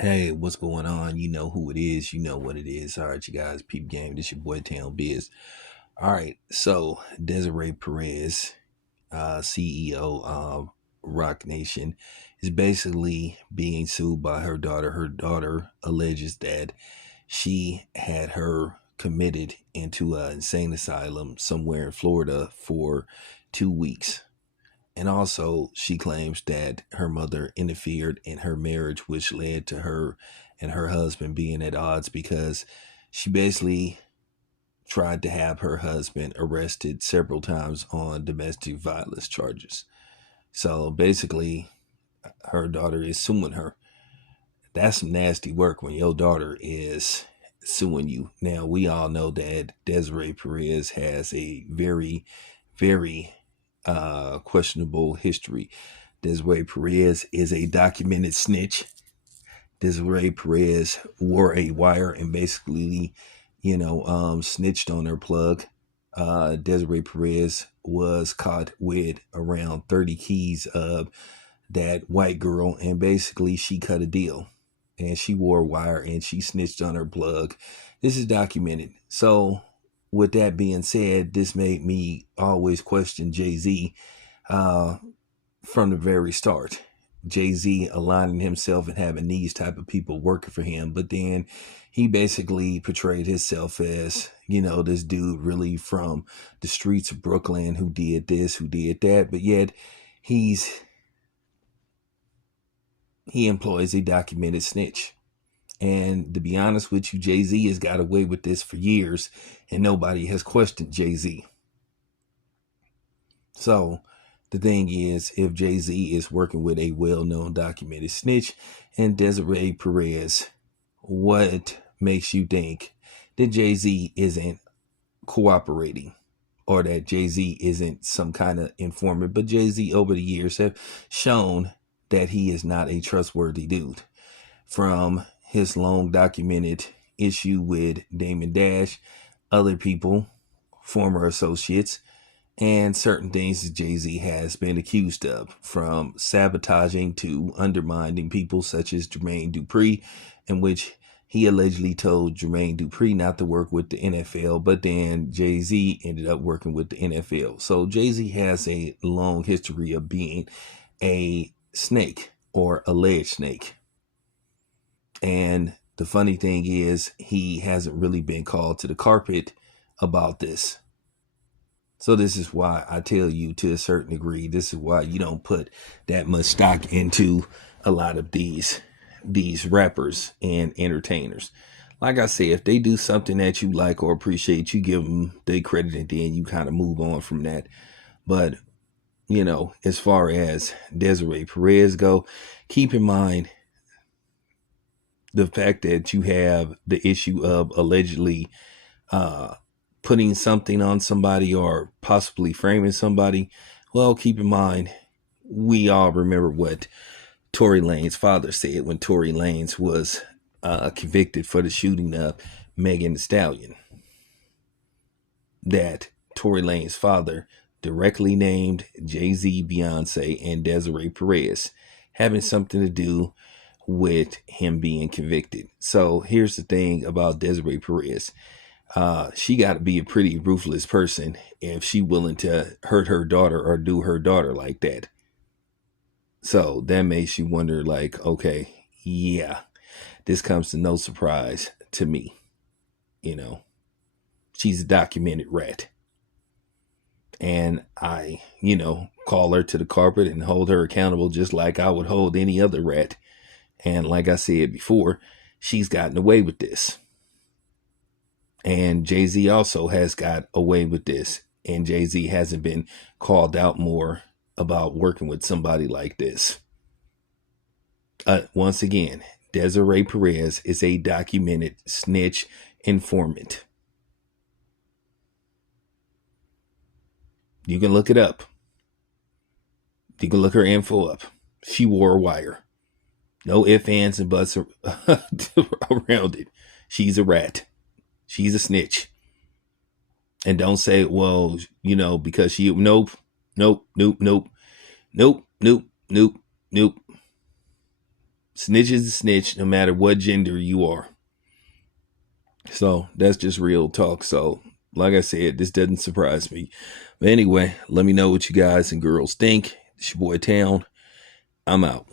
Hey, what's going on? You know who it is. You know what it is. All right, you guys, peep game. This your boy Town Biz. All right, so Desiree Perez, CEO of Rock Nation, is basically being sued by her daughter. Her daughter alleges that she had her committed into an insane asylum somewhere in Florida for 2 weeks. And also, she claims that her mother interfered in her marriage, which led to her and her husband being at odds because she basically tried to have her husband arrested several times on domestic violence charges. So basically, her daughter is suing her. That's some nasty work when your daughter is suing you. Now, we all know that Desiree Perez has a very, very questionable history. Desiree Perez is a documented snitch. Desiree Perez wore a wire and basically, snitched on her plug. Desiree Perez was caught with around 30 keys of that white girl, and basically she cut a deal. And she wore a wire and she snitched on her plug. This is documented. So, with that being said, this made me always question Jay-Z uh, from the very start. Jay-Z aligning himself and having these type of people working for him, but then he basically portrayed himself as, this dude really from the streets of Brooklyn who did this, who did that, but yet he's he employs a documented snitch. And to be honest with you, Jay-Z has got away with this for years and nobody has questioned Jay-Z. So the thing is, if Jay-Z is working with a well-known documented snitch and Desiree Perez, what makes you think that Jay-Z isn't cooperating or that Jay-Z isn't some kind of informant? But Jay-Z over the years have shown that he is not a trustworthy dude. From his long documented issue with Damon Dash, other people, former associates, and certain things that Jay-Z has been accused of, from sabotaging to undermining people such as Jermaine Dupri, in which he allegedly told Jermaine Dupri not to work with the NFL, but then Jay-Z ended up working with the NFL. So Jay-Z has a long history of being a snake or alleged snake. And the funny thing is, he hasn't really been called to the carpet about this. So this is why I tell you, to a certain degree, this is why you don't put that much stock into a lot of these rappers and entertainers. Like I said, if they do something that you like or appreciate, you give them the credit and then you kind of move on from that. But, as far as Desiree Perez go, keep in mind the fact that you have the issue of allegedly uh, putting something on somebody or possibly framing somebody. Well, keep in mind, we all remember what Tory Lanez father said when Tory Lanez was convicted for the shooting of Megan Thee Stallion. That Tory Lanez father directly named Jay-Z, Beyonce, and Desiree Perez having something to do with him being convicted. So here's the thing about Desiree Perez. She got to be a pretty ruthless person if she willing to hurt her daughter or do her daughter like that. So that makes you wonder, like, okay, yeah, this comes to no surprise to me. You know, she's a documented rat. And I, call her to the carpet and hold her accountable just like I would hold any other rat. And like I said before, she's gotten away with this. And Jay-Z also has got away with this. And Jay-Z hasn't been called out more about working with somebody like this. Once again, Desiree Perez is a documented snitch informant. You can look it up. You can look her info up. She wore a wire. No ifs, ands, and buts around it. She's a rat. She's a snitch. And don't say, well, because she, nope, nope, nope, nope, nope, nope, nope, nope. Snitch is a snitch, no matter what gender you are. So that's just real talk. So, like I said, this doesn't surprise me. But anyway, let me know what you guys and girls think. It's your boy Town. I'm out.